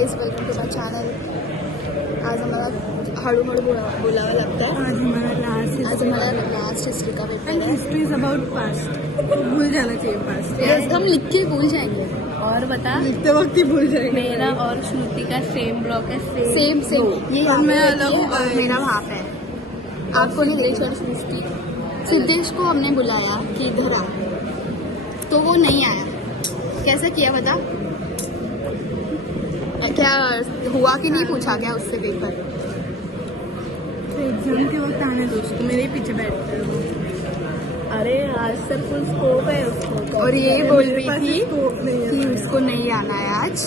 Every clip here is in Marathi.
Guys, welcome to my channel. आज आम्हाला हळूहळू बोलावं लागतं. आज हमारा लास्ट हिस्ट्री का पेपर है. History is about past. भूल जाना चाहिए पास्ट. आज हम लिख के भूल जाएंगे. और बता, लिखते वक्त ही भूल जाएंगे. मेरा और श्रुति का सेम ब्लॉक है. सेम ये मैं अलग हूँ. मेरा वहाँ पे है. आपको नहीं गई सृष्टि. सिद्धेश को हमने बुलाया कि इधर आ, तो वो नहीं आया. कैसा किया बता? क्या हुआ कि नहीं पूछा क्या उससे पेपर? एग्जाम के वक्त आने दो उसको, मेरे ही पीछे बैठते हैं. अरे आज सर फुल स्कोप है उसको. और ये बोल रही थी नहीं कि उसको नहीं आना है आज.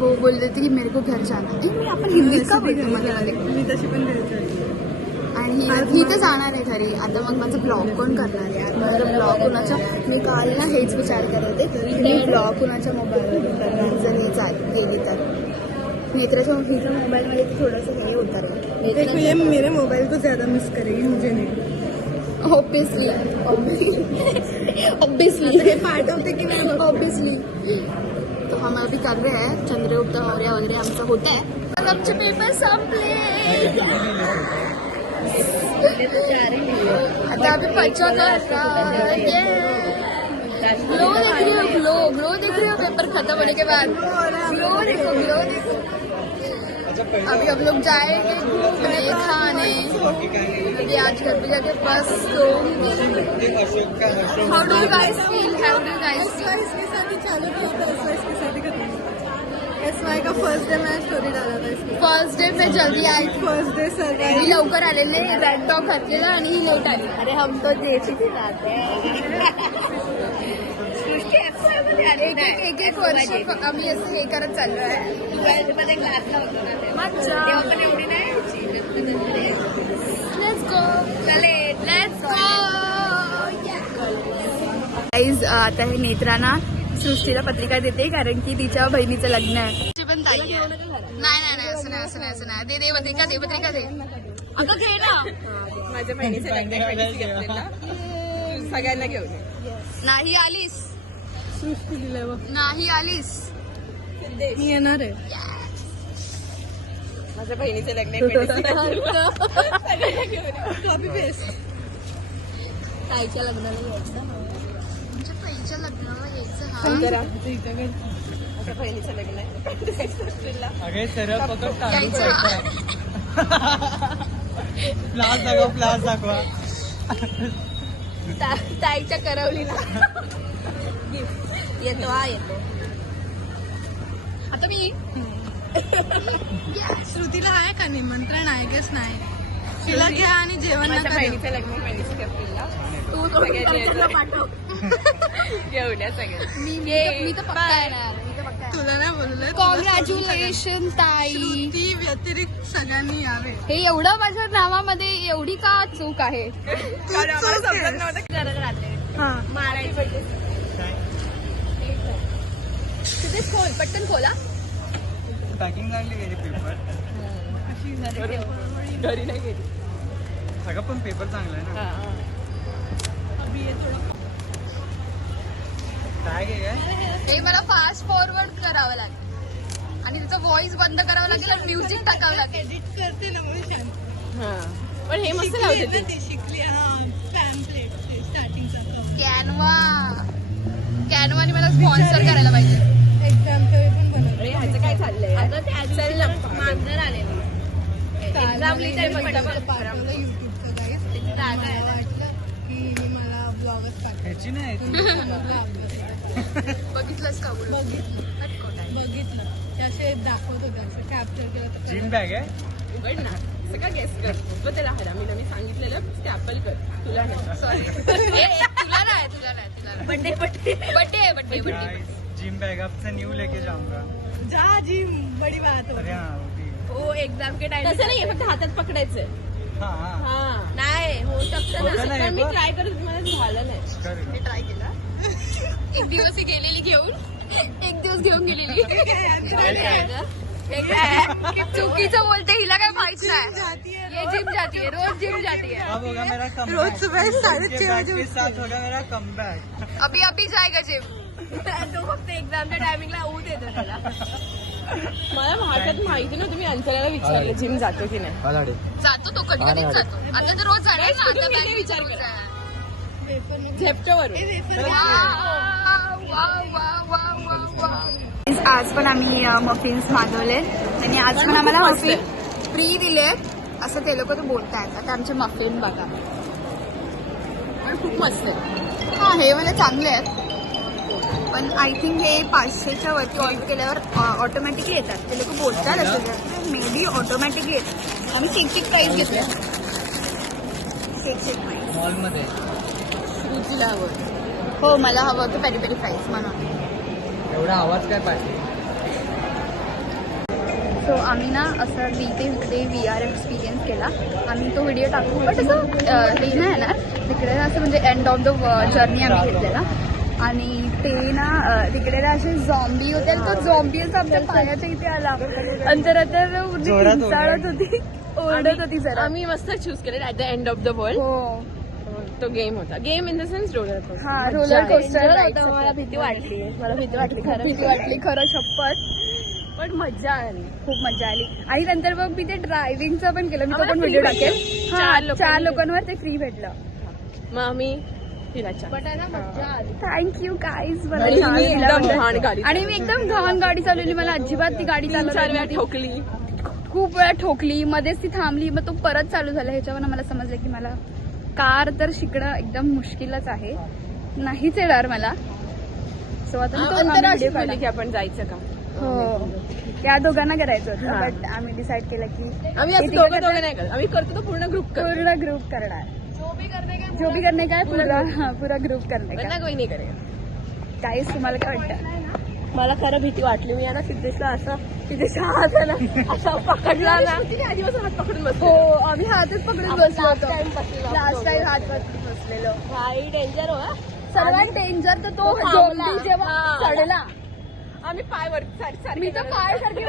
वो बोल रही थी कि मेरे को घर जाना है. मी आपण हिंदीत का बोलतो मला मी तशी पण घरी आणि मी तर जाणार आहे घरी. आता मग माझं ब्लॉग कोण करणार आहे यार? माझं ब्लॉग कोणाच्या, मी काल ना हेच विचार करत होते, मी ब्लॉग कोणाच्या मोबाईलवरून करणार जर हे गेली तर. नेत्राच्या हिच्या मोबाईलमध्ये थोडंसं हे होतं रे. देखो ये मेरे मोबाइल को ज्यादा मिस करेगी, मुझे नहीं. ऑब्वियसली पार्ट होते कि नहीं ऑब्वियसली. तो हम अभी कर रहे हैं चंद्रगुप्त मौर्य वगैरे आमचं होत आहे. मग आमचे पेपर संपले. आता आम्ही पंचा ग्लो देख रही हो. ग्लो देख रही हो पेपर खत्म होने के बाद. ग्लो देखो. अभी हम लोग जाएंगे घूमने खाने. अभी आज घर पे जाके बस हाउ डू यू गाइस फील? इसके साथ ही चालू किया था, इसके साथ ही खत्म. SY का फर्स्ट डे मैं स्टोरी डाला था इसकी. फर्स्ट डे पे जल्दी आई. फर्स्ट डे मी सर्वाइव. लवकर आलेले, रेड डॉग घातलेला आणि ही लेट आली. अरे हम तो देसी भी जाते हैं. एक वर्ष आम्ही असं हे करत चाललो आहे. 12th मध्ये क्लासला होतो ना तेव्हा पण एवढी नाही यायची. Let's go. Let's go. Guys, आता हे नेत्रांना सृष्टीला पत्रिका देते कारण की तिच्या बहिणीचं लग्न आहे. तिची पण ताई आहे. नाही असं नाही. दे पत्रिका दे. अगं घे ना. माझ्या बहिणीचं लग्न सगळ्यांना घेऊन नाही आलीस. सृष्टी दिलं बघ. नाही आलीस. मी येणार आहे. माझ्या बहिणीचं लग्न कॉपी पेस्ट. ताईच्या लग्नाला यायचं. तुमच्या ताईच्या लग्नाला यायचं. हा माझ्या बहिणीचं लग्न आहे. प्लास दाखवा. ताईच्या करवलीला येतो. आता मी श्रुतीला आहे का निमंत्रण? आहे गेस नाही. तिला घ्या आणि जेवण माझ्या नका देऊ. बहिणीचं लग्न बहिणीचं करतील. तू पाठव. घेऊया सगळ्या. मी तर पक्का येणार. तुला नाही बोललं. कॉंग्रॅच्युलेशन ताई. श्रुती व्यतिरिक्त सगळ्यांनी यावे. हे एवढं माझ्या नावामध्ये एवढी का चूक आहे? कारण आम्हाला समजत नव्हतं की करत राहते. हा. मारायची पडली. तिथेच खोल, पटकन खोला. पॅकिंग लागली गेली पेपर. घरी नाही गेली. अगं पण पेपर चांगला आहे ना. काय हे मला फास्ट फॉरवर्ड करावं लागेल आणि तिचं व्हॉइस बंद करावं लागेल आणि म्युझिक टाकावं लागेल. एडिट करते ना म्हणून शांत. पण हे मस्त लावते ती. ती शिकली. हा, पॅम्पलेट स्टार्टिंगचा. कॅनवाने मला स्पॉन्सर करायला पाहिजे. एक्झामचं पण बनवलं. अरे ह्याचं काय चाललंय? आता त्याचं मानधन आलेलं. एक्झाम लिहितंय पण पाठवलं युट्यूबचं गाईस. मला वाटलं की मला ब्लॉगच पाठवलं. ह्याची नाही बघितलंस का? बघितलं ते असे दाखवत होते, असं कॅप्चर केलं. जिम बॅग आहे. उघड ना. सगळं गेस कर. मग त्याला हरामीला सांगितलेलं स्टॅपल कर. तुला नाही. सॉरी. तुला नाही. बर्थडे. जिम बैग अब से न्यू लेके जाऊंगा. जा जी बडी बात हो. अरे हाँ वो भी. हो एक्झाम के टाइम तसं नाही, फक्त हातात पकडायचंय. हाँ हाँ हा नाही हो शकतं होतं ना. ना हे पण मी पण. ट्राय करत मला झालं नाही. कर. मी ट्राय केला. एक दिवस ही गेलेली घेऊन. एक दिवस घेऊन गेलेली. चुकीचं बोलते. हिला काय माहित नाही. ये जिम जाती है, रोज जिम जाती है. अब होगा मेरा कम. रोज सुबह 6:30 बजे के साथ होगा मेरा कम बैक. अभी जाएगा जिम. तो फक्त एक्झामच्या टायमिंगला ऊत येतो त्याला. मला माझ्यात माहिती नव्हतं, मी अंतराला विचारलं जिम जातो की नाही. जातो तो कधी कधीच जातो. आता तर रोज जाणार ना, आता किती काय विचार रोज करा. आहे. झेपटोवरून आज पण आम्ही मफिन्स मागवले आणि आज पण आम्हाला मफिन फ्री दिले असं ते लोक तर बोलतायत. आता आमचे मफिन बघा, पण खूप मस्त आहे. हा हे मला चांगले आहेत, पण आय थिंक हे 500च्या वरती ऑर्डर केल्यावर ऑटोमॅटिकली येतात. ते लोक बोलतात असं मे बी ऑटोमॅटिकली येतात. आम्ही 6 प्राईस घेतले. 6 प्राईस. मॉलमध्ये रुचीला हवं. हो मला हवं होतं पेरी पेरी फ्राईज म्हणून. एवढा आवाज काय पाहिजे. सो आम्ही ना असं तिकडे VR एक्सपिरियन्स केला. आम्ही तो व्हिडिओ टाकू, बट असं हे नाही येणार तिकडे ना, असं म्हणजे एंड ऑफ द जर्नी आम्ही घेतलेला. आणि ते ना तिकडे ना असे झॉम्बी होते, तो झॉम्बी असं आमच्या पायाच्या इथे आला आणि तर चाळत होती, ओरडत होती जरा. आम्ही मस्त चूज केलं at the end of the world. हो तो गेम होता. Game in the sense roller coaster. हा रोलर कोस्टर होता. मला भीती वाटली. खरं भीती वाटली खरं शपथ. पण मजा आली. खूप मजा आली. आणि नंतर मग मी ते ड्रायव्हिंगचं पण केलं. मी तो आम्हाला पण व्हिडिओ free टाकेल. भेटलं. हा 4 लोकांनी. लोकांवर ते फ्री भेटलं. मग आम्ही फिरायच्या. Thank you guys. मला आणि छान मी केलं एकदम म्हणजे. घाण गाडी आणि मी एकदम घाण गाडी चालवली. मला अजिबात ती गाडी 3-4 वेळा चालवली ठोकली. खूप वेळा ठोकली, मध्येच ती थांबली, मग तो परत चालू झाला. ह्याच्यावर मला समजलं की मला कार तर शिकणं एकदम मुश्किलच आहे, नाहीच येणार मला. सो आता मी तो आम्ही अंतराळाशी video बोलली की आपण जायचं का. हो या दोघांना करायचं होतं, हा. बट आम्ही डिसाईड केलं की आम्ही हे असं तिकडे दोघं करतात, नाही करत. आम्ही करतो तो पूर्ण ग्रुप करतो. पूर्ण ग्रुप करणार. जो भी करणे काय पूरा ग्रुप करणे वरना कोई नाही करेगा. काहीच. तुम्हाला काय वाटतं? मला खरं भीती वाटली. मी ना सिद्धेशला असं सिद्धेशचा हात आहे ना असा पकडला ना. आधीपासून हात पकडून बसलो. हो आम्ही हातच पकडून बसलो होतो. बसलेलो. लास्ट टाइम हात पकडून बसलेलो. भाई डेंजर हो हा. सर्वात डेंजर तर तो तो थांबला. zombie जेव्हा हा. चढला. आम्ही पाय वर सारखे मी तर काय सारखी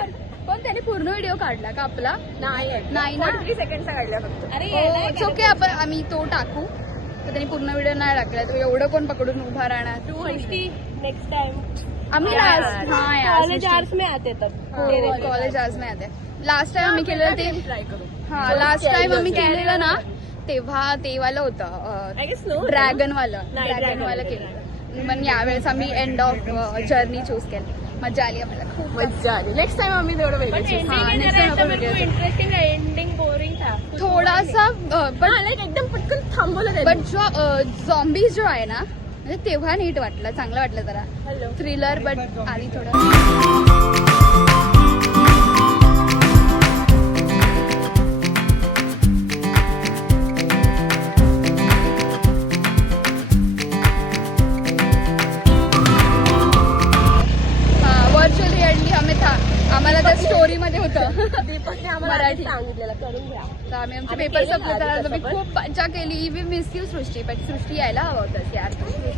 पण त्याने पूर्ण व्हिडिओ काढला का आपला? नाही ना. 43 सेकंडचा काढला फक्त. अरे ओके, आपण आम्ही तो टाकू. तर त्यांनी पूर्ण व्हिडिओ नाही टाकला. तो एवढं कोण पकडून उभा राहणार. 250 नेक्स्ट टाइम. आम्ही लास्ट हा यार कॉलेज आवर्स में आते तब. कॉलेज आज नाही आते. लास्ट टाइम आम्ही केलेलं ते ट्राय करू. हा लास्ट टाइम आम्ही केलेलं ना तेव्हा ते वालं होतं आय गेस नो. ड्रॅगनवालं नाही, ड्रॅगनवालं केलं. पण यावेळेस आम्ही एंड ऑफ जर्नी चूज केली. मजा आली आम्हाला खूप. मजा आली. नेक्स्ट टाइम आम्ही तेवढं वेगळं choose करू. हा, next time आपण वेगळं choose इंटरेस्टिंग एंडिंग बोरिंग था. थोडासा पण लाईक एकदम पटकन थांबवलं बट जो झॉम्बी जो आहे ना म्हणजे तेव्हा नीट वाटलं, चांगलं वाटलं जरा. हॅलो. थ्रिलर बट आधी थोडं. व्हर्च्युअल रिअलिटी आम्ही आम्हाला त्या स्टोरी मध्ये होतं. दीपकने आम्हाला मराठी. सांगितलेलं करून घ्या. तर आम्ही आमचे आम्ही पेपर केलं संपले आधी तर तसं मी पण. खूप मजा केली. वी मिस यू सृष्टी, पण सृष्टी यायला हवं होतं यार.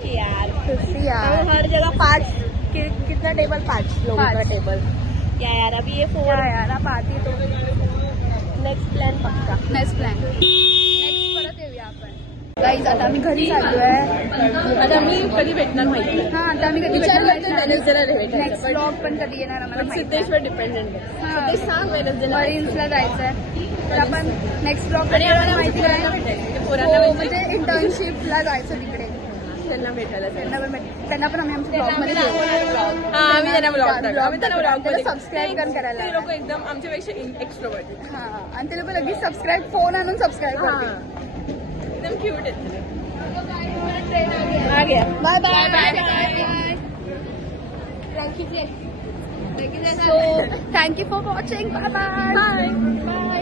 यार सृष्टी यार. हर जगह 5 कितना टेबल 5 लोगों का 5. टेबल. यार अभी ये 4. क्या यार आप आती तो नेक्स्ट प्लॅन पक्का. Next plan. नेक्स्ट परत येऊया आपण. गाईज आता आम्ही घरी चाललोय. आता मी कधी भेटणार माहिती नाही. हा आता आम्ही कधी विचार करते वेनसडेला भेटायचं. नेक्स्ट ब्लॉग पण कधी येणार आम्हाला पण माहिती सिद्धेशवर डिपेंडेंट आहे. हा. सिद्धेश सांग वेनसडेला. मरीन्सला जायचंय तर आपण नेक्स्ट ब्लॉग आणि आम्हाला माहिती पोरांना आहे. भेटायचं. म्हणजे पोरांना हो, म्हणजे म्हणजे इंटर्नशिपला जायचं तिकडे. त्यांना भेटायला त्यांना पण आम्ही आमच्या ब्लॉग मध्ये घेऊ. हा आम्ही त्यांना ब्लॉग टाकू. आम्ही त्यांना ब्लॉग मध्ये सबस्क्राईब पण करायला ते लोक एकदम आमच्यापेक्षा एक्स्ट्रोवर्ट. हा आणि ते लोक लगेच सबस्क्राईब फोन आणून सबस्क्राईब करतील. एकदम क्यूट आहेत. आ गया. Bye bye bye. So, thank you for watching. Bye bye. Bye.